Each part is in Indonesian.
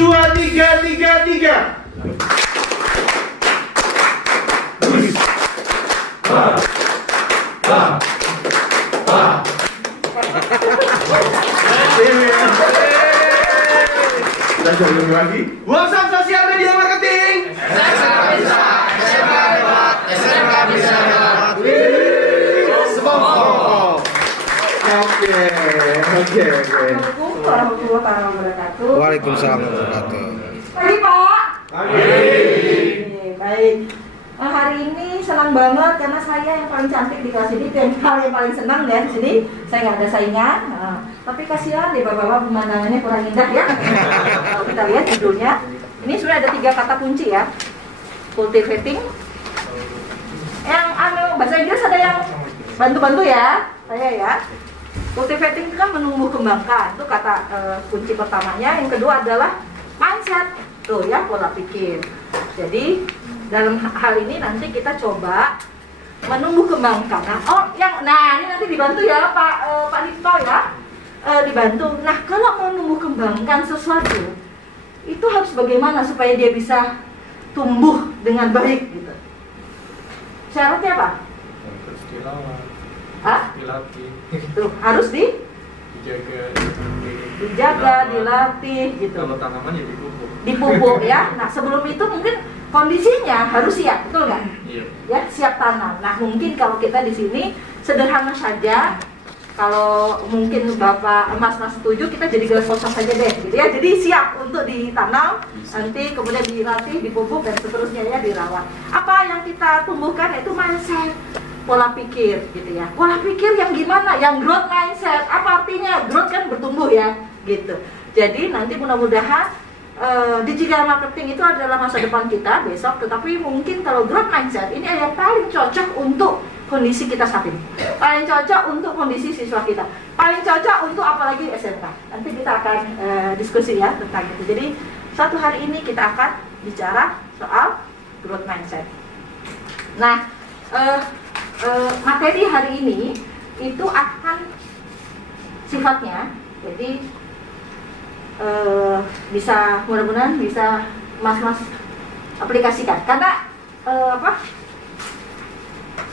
2, 3, 3, 3. Kita coba lagi. WhatsApp sosial media marketing. Oke. Assalamualaikum warahmatullahi wabarakatuh. Waalaikumsalam warahmatullahi wabarakatuh. Pagi Pak. Baik. Hari ini senang banget karena saya yang paling cantik di kelas ini dan hal yang paling senang ya di sini. Saya nggak ada saingan. Tapi kasihan deh bapak-bapak, pemandangannya kurang indah ya. Kalau kita lihat judulnya, ini sudah ada 3 kata kunci ya. Cultivating. Yang bahasa Inggris ada yang bantu-bantu ya, saya ya. Cultivating itu kan menumbuh kembangkan, itu kata kunci pertamanya. Yang kedua adalah mindset, tuh ya, pola pikir. Jadi dalam hal ini nanti kita coba menumbuh kembangkan. Nah ini nanti dibantu ya Pak Dito ya, dibantu. Nah kalau menumbuh kembangkan sesuatu itu harus bagaimana supaya dia bisa tumbuh dengan baik gitu. Syaratnya apa? Harus dirawat, dilatih, Tuh harus dijaga, dilatih gitu. Kalau tanaman ya Dipupuk ya. Nah sebelum itu mungkin kondisinya harus siap, betul nggak? Iya. Ya siap tanam. Nah mungkin kalau kita di sini sederhana saja. Kalau mungkin Bapak Mas setuju, kita jadi gelas kosong saja deh, gitu ya. Jadi siap untuk ditanam, nanti kemudian dilatih, dipupuk dan seterusnya ya, dirawat. Apa yang kita tumbuhkan itu mindset, pola pikir, gitu ya. Pola pikir yang gimana? Yang growth mindset. Apa artinya? Growth kan bertumbuh ya, gitu. Jadi nanti mudah-mudahan digital marketing itu adalah masa depan kita besok. Tetapi mungkin kalau growth mindset ini yang paling cocok untuk kondisi kita saat ini, paling cocok untuk kondisi siswa kita, paling cocok untuk apalagi SMK. Nanti kita akan diskusi ya tentang itu. Jadi satu hari ini kita akan bicara soal growth mindset. Nah materi hari ini itu akan sifatnya, jadi bisa mudah-mudahan bisa mas-mas aplikasikan karena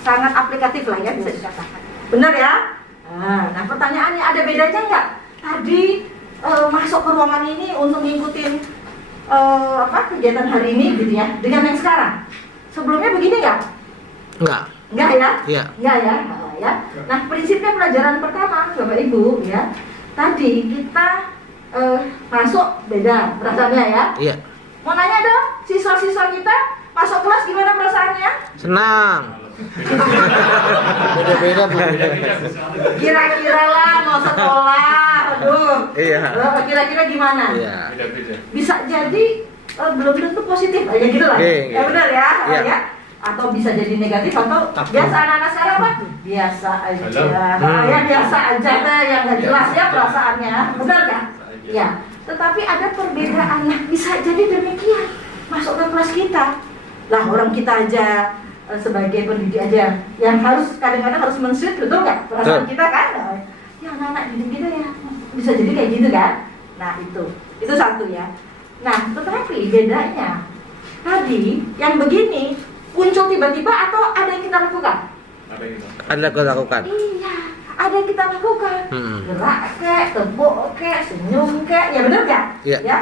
sangat aplikatif lah ya, bisa dikatakan. Benar ya? Nah pertanyaannya, ada bedanya nggak tadi masuk ke ruangan ini untuk ngikutin kegiatan hari ini gitu ya dengan yang sekarang? Sebelumnya begini nggak? Enggak ya? Iya. Enggak ya? Ya. Nah prinsipnya pelajaran pertama Bapak Ibu ya, tadi kita masuk beda perasaannya ya. Iya. Mau nanya dong, siswa-siswa kita masuk kelas gimana perasaannya? Senang. Beda-beda Bu. Kira-kira lah mau sekolah, aduh. Iya. Kira-kira gimana? Iya. Bisa jadi belum tentu positif, ya gitu lah. Ya benar ya, Iya. ya. Atau bisa jadi negatif atau biasa anak-anak sekarang apa? Biasa aja. Ya biasa aja deh, yang nggak jelas ya perasaannya, benar kan? Ya. Tetapi ada perbedaan, nah bisa jadi demikian masuk ke kelas kita. Lah orang kita aja sebagai pendidik aja yang harus kadang-kadang harus men-switch, betul nggak perasaan kita kan? Ya anak-anak didik kita ya bisa jadi kayak gitu kan? Nah itu satu ya. Nah tetapi bedanya tadi yang begini muncul tiba-tiba atau ada yang kita lakukan? Ada yang lakukan. Iya, ada yang kita lakukan. Gerak kek, tepuk kek, senyum kek, ya benar nggak? Iya. Ya.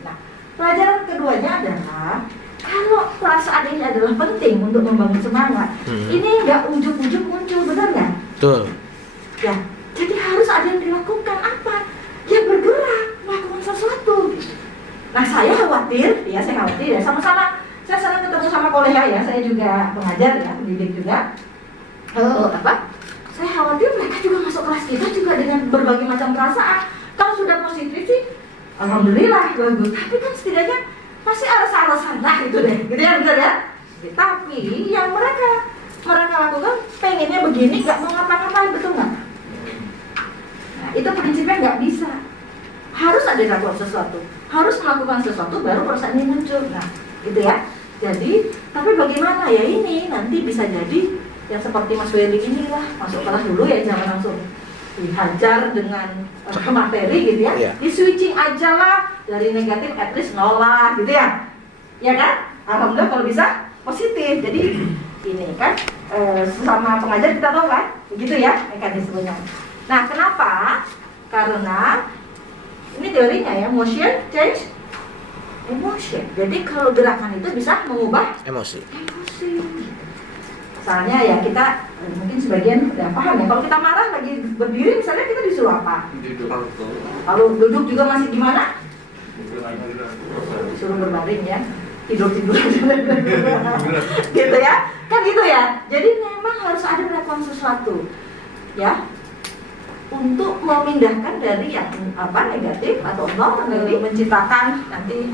Nah pelajaran keduanya adalah kalau perasaan ini adalah penting untuk membangun semangat, ini nggak ujuk-ujuk muncul, benar nggak? Betul. Ya, jadi harus ada yang dilakukan apa? Ya bergerak, melakukan sesuatu. Nah saya khawatir ya, sama-sama. Saya sering ketemu sama kolega ya, saya juga pengajar ya, pendidik juga. Saya khawatir mereka juga masuk kelas kita juga dengan berbagai macam perasaan. Kalau sudah positif sih, alhamdulillah bagus. Tapi kan setidaknya pasti alasan lah itu deh, gitu ya benar ya. Tapi yang mereka lakukan pengennya begini, nggak mau ngapa-ngapain, betul nggak? Nah itu prinsipnya nggak bisa. Harus ada lakukan sesuatu, harus melakukan sesuatu baru perasaan ini muncul. Nah gitu ya. Jadi tapi bagaimana ya ini nanti bisa jadi yang seperti Mas Welly inilah masuk kelas dulu ya, jangan langsung dihajar dengan materi gitu ya, Iya. di switching aja lah dari negatif at least 0 lah gitu ya, ya kan? Alhamdulillah kalau bisa positif. Jadi ini kan sesama pengajar kita tahu kan, begitu ya mekanismenya. Nah kenapa? Karena ini teorinya ya, motion change emotion. Jadi kalau gerakan itu bisa mengubah Emosi. emosi. Misalnya ya kita mungkin sebagian udah paham ya, kalau kita marah lagi berdiri misalnya kita disuruh apa? Duduk. Kalau duduk juga masih gimana? Disuruh berbaring ya, tidur gitu ya, kan gitu ya. Jadi memang harus ada melakukan sesuatu ya untuk memindahkan dari yang negatif atau nol menjadi menciptakan nanti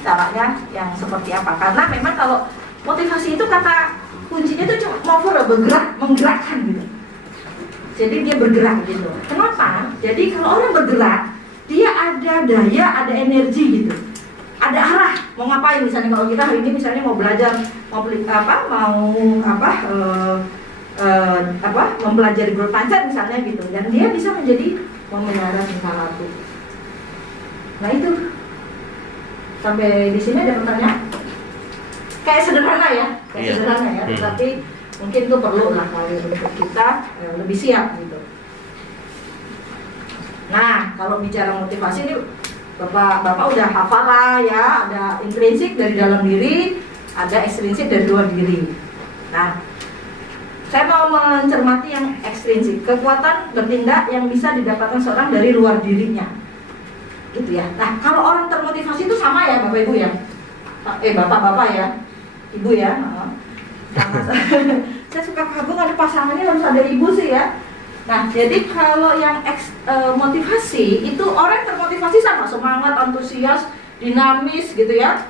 caranya yang seperti apa. Karena memang kalau motivasi itu kata kuncinya itu cuma bergerak, menggerakkan gitu. Jadi dia bergerak gitu. Kenapa? Jadi kalau orang bergerak, dia ada daya, ada energi gitu. Ada arah mau ngapain, misalnya kalau kita hari ini misalnya mau belajar, mempelajari growth mindset misalnya gitu, dan dia bisa menjadi memelihara tingkah laku. Nah itu sampai di sini ada pertanyaan? Kayak sederhana ya, sederhana ya, tetapi mungkin itu perlu lah kali untuk kita lebih siap gitu. Nah kalau bicara motivasi ini Bapak udah hafal lah ya, ada intrinsik dari dalam diri, ada ekstrinsik dari luar diri. Nah, saya mau mencermati yang ekstrinsik, kekuatan bertindak yang bisa didapatkan seorang dari luar dirinya, gitu ya. Nah, kalau orang termotivasi itu sama ya, Bapak Ibu ya, Bapak-bapak ya, Ibu ya. Sama. Saya suka kagum ada pasangannya harus ada ibu sih ya. Nah, jadi kalau yang motivasi itu orang termotivasi sama, semangat, antusias, dinamis gitu ya,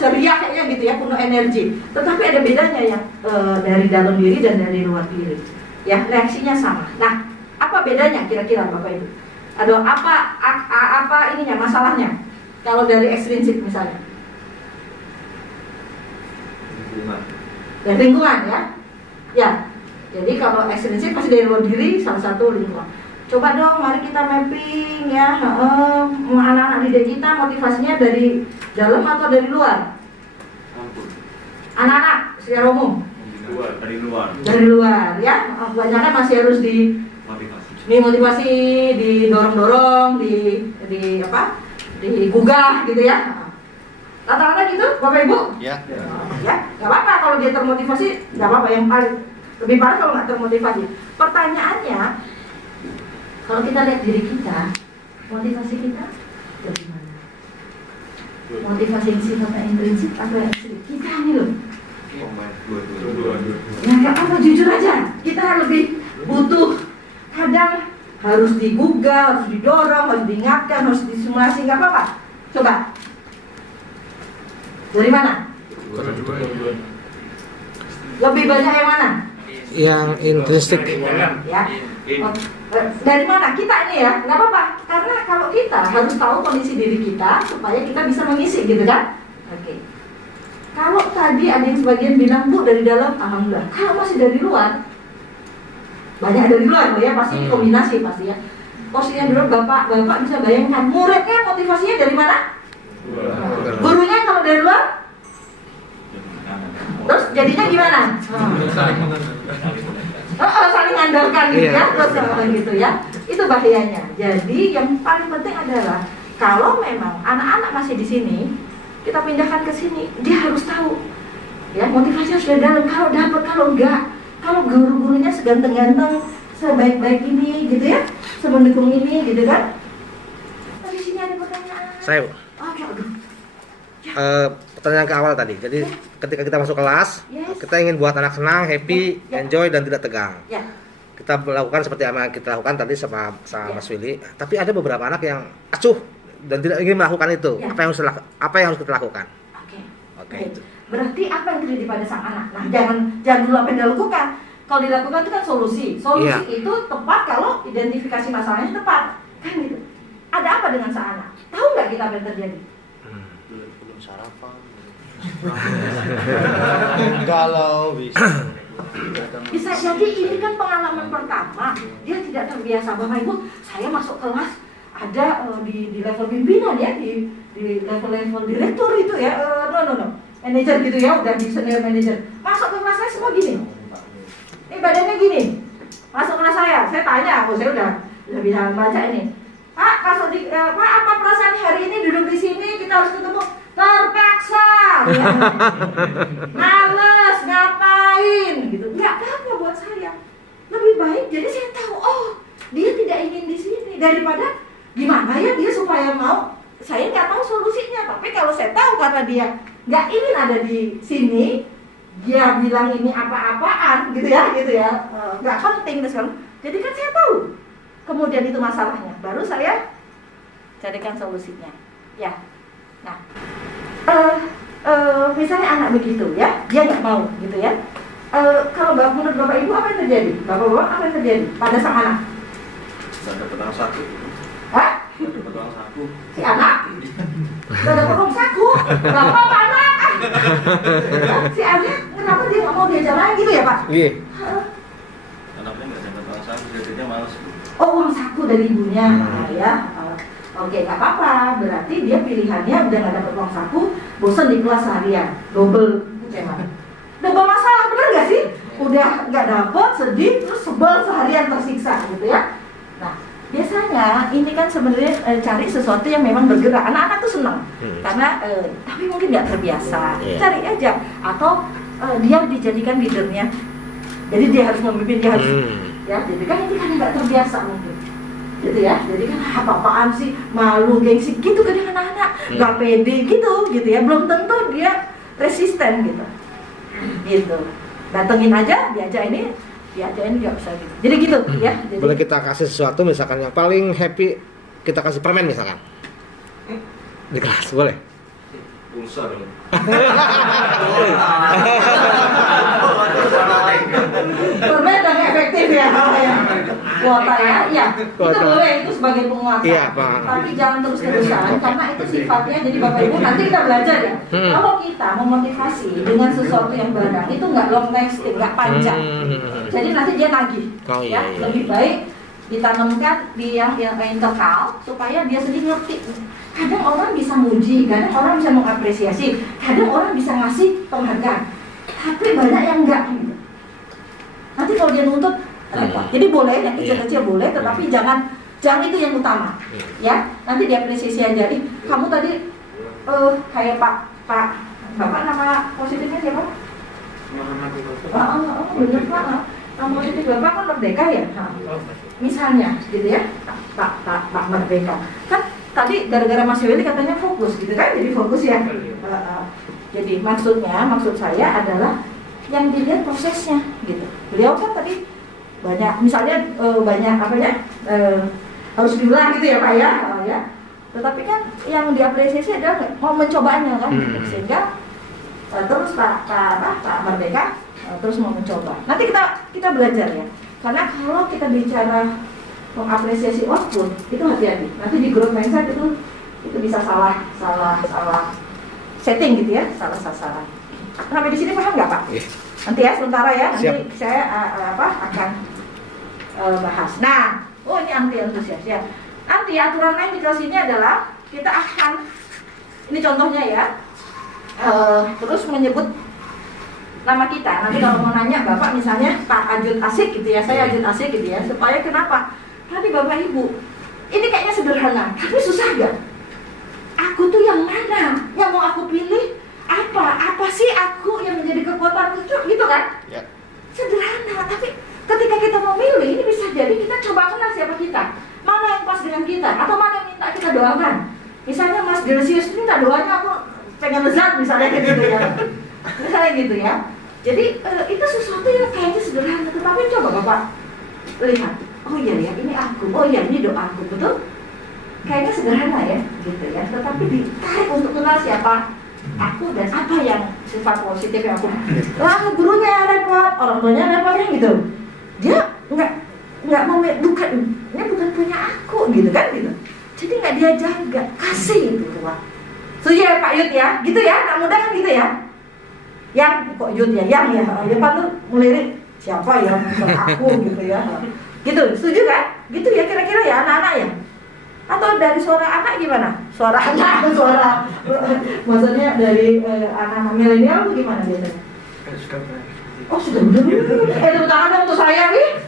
ceria kayaknya gitu ya, penuh energi. Tetapi ada bedanya yang dari dalam diri dan dari luar diri. Ya, reaksinya sama. Nah, apa bedanya kira-kira Bapak Ibu? Ada apa ininya masalahnya? Kalau dari ekstrinsik misalnya. Lingkungan. Dari lingkungan ya. Ya. Jadi kalau ekstrinsik pasti dari luar diri, salah satu lingkungan. Coba dong, mari kita mapping ya, anak-anak didik kita motivasinya dari dalam atau dari luar? Anak-anak secara umum? Dari luar ya, kebanyakan masih harus dimotivasi, didorong-dorong, digugah gitu ya. Rata-rata gitu, Bapak Ibu? Ya. Ya, nggak apa-apa kalau dia termotivasi, nggak apa-apa. Yang paling lebih parah kalau nggak termotivasi. Pertanyaannya, kalau kita lihat diri kita, motivasi kita dari mana? Motivasi yang sifatnya intrinsik atau yang ekstrinsik? Kita ini loh. Ya nggak apa-apa, jujur aja. Kita lebih butuh, kadang harus digugah, harus didorong, harus diingatkan, harus disimulasi, nggak apa-apa. Coba. Dari mana? Lebih banyak yang mana? Yang intrinsik. Ya. Dari mana? Kita ini ya, nggak apa-apa. Karena kalau kita harus tahu kondisi diri kita supaya kita bisa mengisi, gitu kan? Oke. Kalau tadi ada yang sebagian bilang, Bu, dari dalam, alhamdulillah. Kalau masih dari luar, banyak dari luar, ya pasti kombinasi pasti ya. Posisinya dulu bapak bisa bayangkan muridnya motivasinya dari mana? Gurunya kalau dari luar? Terus jadinya gimana? Saling mengandalkan gitu ya, terus gitu ya. Itu bahayanya. Jadi yang paling penting adalah kalau memang anak-anak masih di sini, kita pindahkan ke sini, dia harus tahu ya motivasinya sudah dalam. Kalau dapat, kalau enggak, kalau guru-gurunya seganteng-ganteng, sebaik-baik ini gitu ya, semendukung ini gitu kan. Di sini ada pertanyaan. Saya pertanyaan ke awal tadi. Jadi ketika kita masuk kelas, kita ingin buat anak senang, happy, enjoy dan tidak tegang. Ya. Kita melakukan seperti apa yang kita lakukan tadi sama Mas Willy. Tapi ada beberapa anak yang acuh dan tidak ingin melakukan itu. Ya. Apa yang harus kita lakukan? Oke. Berarti apa yang terjadi pada sang anak? Nah, jangan dulu apa yang dilakukan. Kalau dilakukan itu kan solusi. Solusi itu tepat kalau identifikasi masalahnya tepat. Kan gitu. Ada apa dengan sang anak? Tahu nggak kita apa yang terjadi? Belum sarapan. Galau bisa. Bisa jadi ini kan pengalaman pertama, dia tidak terbiasa. Bapak Ibu, saya masuk kelas ada di level pimpinan ya, di level direktur itu ya, manajer gitu ya, udah di senior manager. Masuk ke kelas saya semua gini, ini badannya gini. Masuk kelas saya tanya, saya udah bisa baca ini. Pak, masuk di Pak, apa perasaan hari ini duduk di sini kita harus ketemu? Terpaksa, ya. Males, ngapain gitu. Nggak apa-apa buat saya. Lebih baik jadi saya tahu, oh dia tidak ingin di sini daripada gimana ya dia supaya mau. Saya nggak tahu solusinya, tapi kalau saya tahu karena dia nggak ingin ada di sini, dia bilang ini apa-apaan gitu ya, nggak penting terus. Jadi kan saya tahu. Kemudian itu masalahnya, baru saya carikan solusinya. Ya, nah, misalnya anak begitu ya, dia nggak mau gitu ya. Kalau menurut bapak ibu apa yang terjadi? Bapak apa yang terjadi pada sang anak? Nggak dapat uang saku. Hah? Nggak dapat uang saku. Si anak? Nggak dapat uang saku? Bapak apa anak? Si anak kenapa dia nggak mau diajar lagi gitu ya Pak? Iya. Anaknya nggak dapat uang saku, jadinya malas. Oh, uang saku dari ibunya, ya. Oke, nggak apa-apa. Berarti dia pilihannya udah nggak dapat uang saku, bosan di kelas seharian, double kecewa, double masalah, bener nggak sih? Udah nggak dapet, sedih, terus sebel seharian tersiksa, gitu ya. Nah, biasanya ini kan sebenarnya cari sesuatu yang memang bergerak. Anak-anak tuh senang, karena tapi mungkin nggak terbiasa. Cari aja, atau dia dijadikan leadernya. Jadi dia harus memimpin, dia harus ya, jadi kan ini kan nggak terbiasa mungkin, gitu ya. Jadi kan apa-apaan sih, malu, gengsi, gitu kan anak-anak, nggak pede gitu ya. Belum tentu dia resisten gitu. Datengin aja, diajain nggak bisa gitu. Jadi gitu ya. Jadi, boleh kita kasih sesuatu misalkan yang paling happy, kita kasih permen misalkan di kelas, boleh? Pulsa dong. permen dan efektif ya, kuota ya, iya. Itu boleh, itu sebagai penguasa. Iya, Pak. Tapi jangan terus-terusan, karena itu sifatnya. Jadi Bapak Ibu nanti kita belajar ya. Kalau kita memotivasi dengan sesuatu yang barang, itu nggak long lasting, nggak panjang. Jadi nanti dia nagih. Oh, Ya, iya. lebih baik ditanamkan di yang internal supaya dia sendiri ngerti. Kadang orang bisa muji, kadang orang bisa mengapresiasi, kadang orang bisa ngasih penghargaan, tapi banyak yang enggak gitu. Nanti kalau dia nuntut repot. Jadi boleh yang kecil-kecil boleh, tetapi jangan itu yang utama. Ya, nanti diapresiasi aja. Kamu tadi kayak Pak Bapak nama positifnya siapa? Bener Pak. Nama positif Bapak kan Merdeka ya. Misalnya gitu ya, Pak Merdeka. Kan tadi gara-gara Mas Willy katanya fokus gitu kan, jadi fokus ya. Jadi maksud saya adalah yang dilihat prosesnya gitu. Beliau kan tadi banyak, misalnya banyak harus diulang gitu ya Pak ya. Tetapi kan yang diapresiasi adalah mau mencobanya kan, sehingga terus Pak Merdeka terus mau mencoba. Nanti kita belajar ya, karena kalau kita bicara mengapresiasi output itu hati-hati. Nanti di growth mindset itu bisa salah setting gitu ya, salah sasaran. Sampai di sini paham nggak Pak? Nanti ya sementara ya, nanti saya akan bahas. Nah, ini anti antusias ya. Nanti aturan lain di kelas ini adalah kita akan, ini contohnya ya, terus menyebut nama kita. Nanti kalau mau nanya Bapak misalnya Pak Ajun Asik gitu ya, saya Ajun Asik gitu ya, supaya kenapa? Tadi Bapak Ibu, ini kayaknya sederhana, tapi susah gak? Aku tuh yang mana? Yang mau aku pilih apa? Apa sih aku yang menjadi kekuatan itu gitu kan? Ya. Sederhana, tapi ketika kita mau milih, ini bisa jadi kita coba kenal siapa kita, mana yang pas dengan kita, atau mana yang minta kita doakan. Misalnya Mas Delsius minta doanya aku pengen lezat misalnya kayak gitu ya. Misalnya gitu ya. Jadi itu sesuatu yang kayaknya sederhana, tetapi coba Bapak lihat. Oh iya ya, ini aku. Oh iya, ini doaku, betul? Kayaknya sederhana ya, gitu ya. Tetapi ditarik untuk kenal siapa aku dan apa yang sifat positif yang aku. Lah gurunya yang repot, orang tuanya repot kan gitu. Dia nggak mau, bukan, ini bukan punya aku gitu kan gitu. Jadi nggak dia jaga, kasih itu Pak. Setuju ya Pak Yud ya, gitu ya. Anak muda kan gitu ya. Yang kok Yud ya, yang ya. Pak tuh melirik siapa yang bukan aku gitu ya. Gitu, setuju kan? Gitu ya kira-kira ya anak-anak ya. Atau dari suara anak gimana? Suara anak, maksudnya dari anak-anak milenial tuh gimana biasanya? Oh sudah bener. Tepuk tangan dong untuk saya nih.